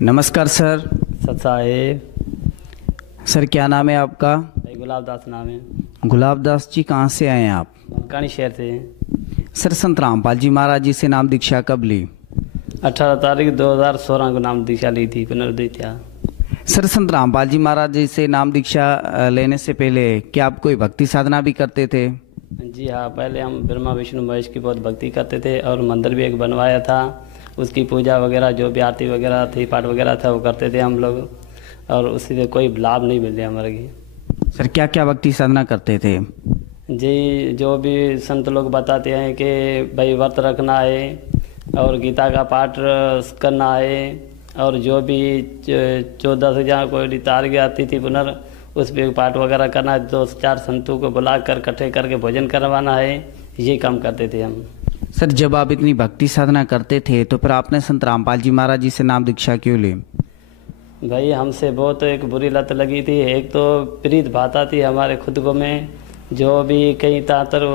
नमस्कार सर। सत साहेब। सर क्या नाम है आपका? भाई गुलाब दास नाम है। गुलाब दास जी, कहाँ से आए हैं आप? मकानी शहर से हैं। सर संत रामपाल जी महाराज जी से नाम दीक्षा कब ली? 18 तारीख 2016 को नाम दीक्षा ली थी, पुनर्दीक्षा। सर संत रामपाल जी महाराज जी से नाम दीक्षा लेने से पहले क्या आप कोई भक्ति साधना भी करते थे? जी हाँ, पहले हम ब्रह्मा विष्णु महेश की बहुत भक्ति करते थे और मंदिर भी एक बनवाया था। उसकी पूजा वगैरह जो भी आरती वगैरह थी, पाठ वगैरह था, वो करते थे हम लोग, और उसी से कोई लाभ नहीं मिल रहा हमारे की। सर क्या क्या भक्ति साधना करते थे? जी, जो भी संत लोग बताते हैं कि भाई व्रत रखना है और गीता का पाठ करना है, और जो भी 14 से जहाँ कोई तारीख आती थी पुनर् उस पर पाठ वगैरह करना है, 2-4 संतों को बुलाकर इकट्ठे करके भोजन करवाना है, ये काम करते थे हम। सर जब आप इतनी भक्ति साधना करते थे तो फिर आपने संत रामपाल जी महाराज जी से नाम दीक्षा क्यों ली? भाई हमसे बहुत एक बुरी लत लगी थी। एक तो प्रीत भाता थी हमारे खुद को में, जो भी कई तांत्र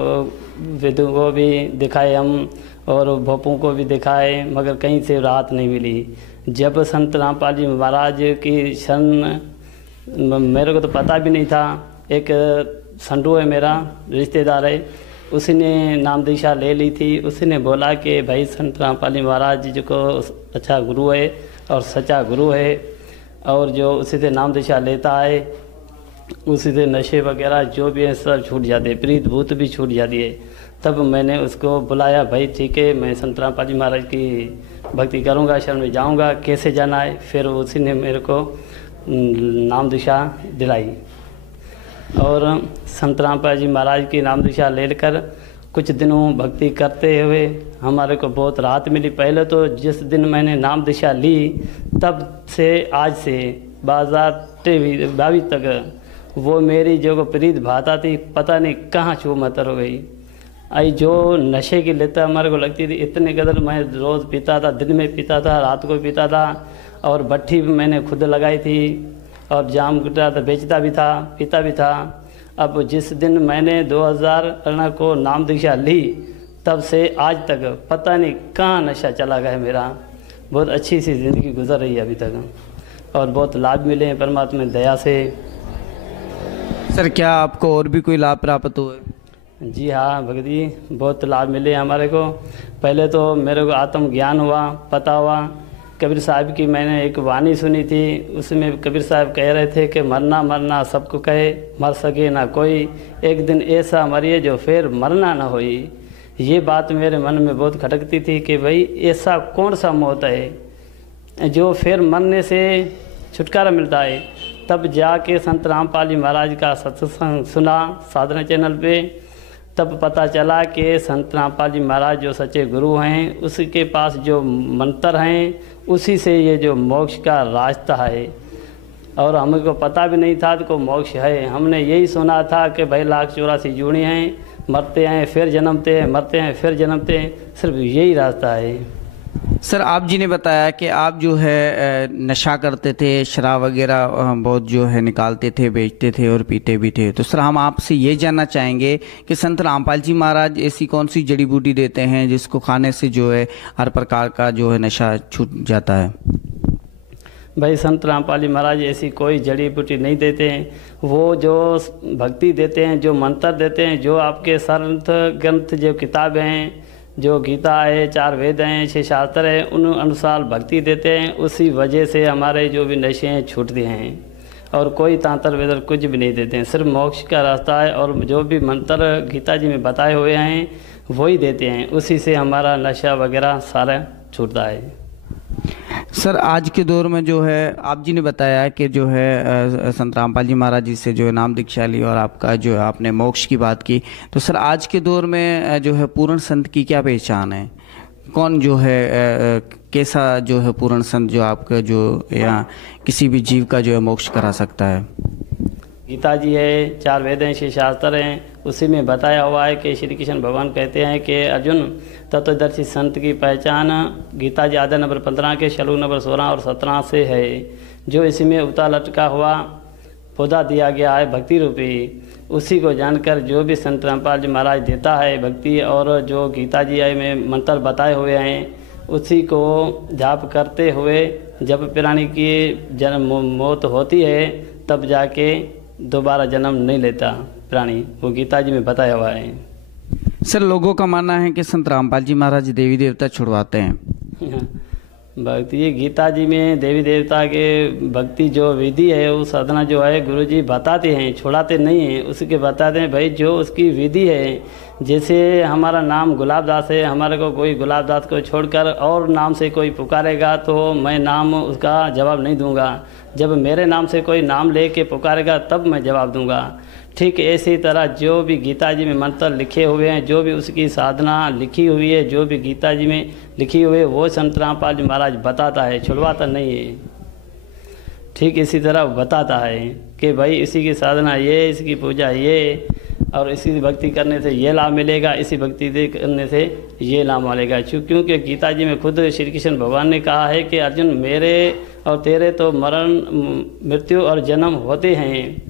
विदुओं को भी दिखाए हम और भोपों को भी दिखाए, मगर कहीं से राहत नहीं मिली। जब संत रामपाल जी महाराज की शरण, मेरे को तो पता भी नहीं था, एक संडू है मेरा रिश्तेदार है, उसी ने नाम दीक्षा ले ली थी। उसी ने बोला कि भाई संत रामपाल जी महाराज जी को अच्छा गुरु है और सच्चा गुरु है, और जो उसी से नाम दीक्षा लेता है उसी से नशे वगैरह जो भी है सब छूट जाते हैं, प्रीत भूत भी छूट जाती है। तब मैंने उसको बुलाया, भाई ठीक है मैं संत रामपाल जी महाराज की भक्ति करूँगा, शरण में जाऊँगा, कैसे जाना है। फिर उसी ने मेरे को नाम दीक्षा दिलाई, और संत रामपाल जी महाराज की नाम दीक्षा लेकर कुछ दिनों भक्ति करते हुए हमारे को बहुत राहत मिली। पहले तो जिस दिन मैंने नाम दीक्षा ली तब से आज से 2022 तक वो मेरी जो प्रीत भाता थी पता नहीं कहाँ छू मतर हो गई। आई जो नशे की लत हमारे को लगती थी, इतने कदर मैं रोज़ पीता था, दिन में पीता था, रात को पीता था, और भट्ठी भी मैंने खुद लगाई थी, और जाम गुटा था, बेचता भी था, पीता भी था। अब जिस दिन मैंने 2018 को नाम दीक्षा ली तब से आज तक पता नहीं कहाँ नशा चला गया मेरा। बहुत अच्छी सी ज़िंदगी गुजर रही है अभी तक, और बहुत लाभ मिले हैं परमात्मा की दया से। सर क्या आपको और भी कोई लाभ प्राप्त हुए? जी हाँ भगती, बहुत लाभ मिले हमारे को। पहले तो मेरे को आत्मज्ञान हुआ, पता हुआ। कबीर साहब की मैंने एक वाणी सुनी थी, उसमें कबीर साहब कह रहे थे कि मरना मरना सबको कहे, मर सके ना कोई, एक दिन ऐसा मरिए जो फिर मरना ना होई। ये बात मेरे मन में बहुत खटकती थी कि भाई ऐसा कौन सा मौत है जो फिर मरने से छुटकारा मिलता है। तब जाके संत रामपाल जी महाराज का सत्संग सुना साधना चैनल पे, तब पता चला कि संत रामपाल जी महाराज जो सच्चे गुरु हैं, उसके पास जो मंत्र हैं उसी से ये जो मोक्ष का रास्ता है, और हमको पता भी नहीं था तो मोक्ष है। हमने यही सुना था कि भाई 1,84 जूनी हैं, मरते हैं फिर जन्मते हैं, मरते हैं फिर जन्मते हैं, सिर्फ यही रास्ता है। सर आप जी ने बताया कि आप जो है नशा करते थे, शराब वगैरह बहुत जो है निकालते थे, बेचते थे और पीते भी थे। तो सर हम आपसे ये जानना चाहेंगे कि संत रामपाल जी महाराज ऐसी कौन सी जड़ी बूटी देते हैं जिसको खाने से जो है हर प्रकार का जो है नशा छूट जाता है? भाई संत रामपाल जी महाराज ऐसी कोई जड़ी बूटी नहीं देते हैं। वो जो भक्ति देते हैं, जो मंत्र देते हैं, जो आपके संत ग्रंथ जो किताबें हैं, जो गीता है, 4 वेद हैं, 6 शास्त्र हैं, उन अनुसार भक्ति देते हैं। उसी वजह से हमारे जो भी नशे हैं छूटते हैं, और कोई तांत्र वेदर कुछ भी नहीं देते हैं। सिर्फ मोक्ष का रास्ता है, और जो भी मंत्र गीता जी में बताए हुए हैं वही देते हैं। उसी से हमारा नशा वगैरह सारा छूटता है। सर आज के दौर में जो है आप जी ने बताया कि जो है संत रामपाल जी महाराज जी से जो है नाम दीक्षा ली और आपका जो है आपने मोक्ष की बात की, तो सर आज के दौर में जो है पूर्ण संत की क्या पहचान है? कौन जो है कैसा जो है पूर्ण संत जो आपका जो या किसी भी जीव का जो है मोक्ष करा सकता है? गीता जी है, 4 वेद हैं, 6 शास्त्र हैं, उसी में बताया हुआ है कि श्री कृष्ण भगवान कहते हैं कि अर्जुन तत्वदर्शी संत की पहचान गीता जी आधा नंबर 15 के श्लोक नंबर 16 और 17 से है। जो इसी में उता लटका हुआ पौधा दिया गया है भक्ति रूपी, उसी को जानकर जो भी संत रामपाल जी महाराज देता है भक्ति, और जो गीता जी में मंत्र बताए हुए हैं उसी को जाप करते हुए जब प्राणी की जन्म मौत होती है तब जाके दोबारा जन्म नहीं लेता प्राणी, वो गीता जी में बताया हुआ है। सर लोगों का मानना है कि संत रामपाल जी महाराज देवी देवता छुड़वाते हैं। भक्ति ये गीता जी में देवी देवता के भक्ति जो विधि है, वो साधना जो है गुरु जी बताते हैं, छुड़ाते नहीं हैं, उसके बताते हैं भाई जो उसकी विधि है। जैसे हमारा नाम गुलाबदास है, हमारे को कोई गुलाबदास को छोड़कर और नाम से कोई पुकारेगा तो मैं नाम उसका जवाब नहीं दूंगा, जब मेरे नाम से कोई नाम लेके पुकारेगा तब मैं जवाब दूंगा। ठीक इसी तरह जो भी गीता जी में मंत्र लिखे हुए हैं, जो भी उसकी साधना लिखी हुई है, जो भी गीता जी में लिखी हुई है, वो संत रामपाल जी महाराज बताता है, छुड़वाता नहीं है। ठीक इसी तरह बताता है कि भाई इसी की साधना ये, इसकी पूजा ये, और इसी भक्ति करने से ये लाभ मिलेगा, इसी भक्ति करने से ये लाभ मिलेगा। क्योंकि गीता जी में खुद श्री कृष्ण भगवान ने कहा है कि अर्जुन मेरे और तेरे तो मरण, मृत्यु और जन्म होते हैं,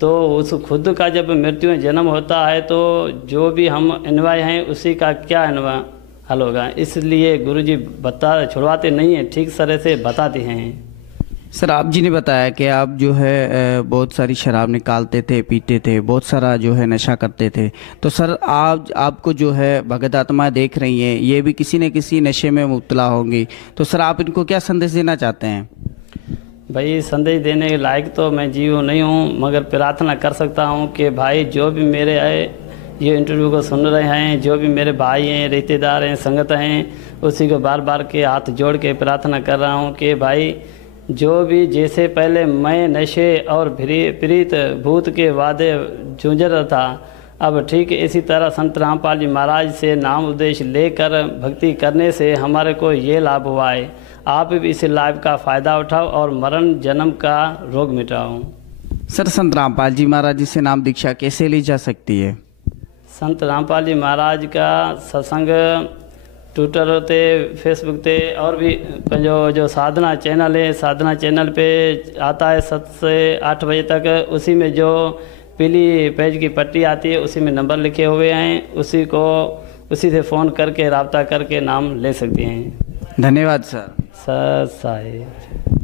तो उस खुद का जब मृत्यु में जन्म होता है तो जो भी हम अन्वय हैं उसी का क्या अन्वय हल होगा। इसलिए गुरुजी छुड़वाते नहीं हैं, ठीक तरह से बताते हैं। सर आप जी ने बताया कि आप जो है बहुत सारी शराब निकालते थे, पीते थे, बहुत सारा जो है नशा करते थे, तो सर आपको जो है भगत आत्मा देख रही हैं, ये भी किसी न किसी नशे में मुब्तला होंगी, तो सर आप इनको क्या संदेश देना चाहते हैं? भाई संदेश देने के लायक तो मैं जीव नहीं हूँ, मगर प्रार्थना कर सकता हूँ कि भाई जो भी मेरे ये इंटरव्यू को सुन रहे हैं, जो भी मेरे भाई हैं, रिश्तेदार हैं, संगत हैं, उसी को बार बार के हाथ जोड़ के प्रार्थना कर रहा हूँ कि भाई जो भी जैसे पहले मैं नशे और प्रीत भूत के वादे जूझ रहा था, अब ठीक इसी तरह संत रामपाल जी महाराज से नाम उपदेश लेकर भक्ति करने से हमारे को ये लाभ हुआ है। आप भी इस लाभ का फ़ायदा उठाओ और मरण जन्म का रोग मिटाओ। सर संत रामपाल जी महाराज जी से नाम दीक्षा कैसे ली जा सकती है? संत रामपाल जी महाराज का सत्संग ट्विटर होते, फेसबुक पे और भी जो साधना चैनल है, साधना चैनल पे आता है 7 से 8 बजे तक, उसी में जो पीली पेज की पट्टी आती है उसी में नंबर लिखे हुए हैं, उसी से फ़ोन करके राब्ता करके नाम ले सकती हैं। धन्यवाद सर। सर साहिब।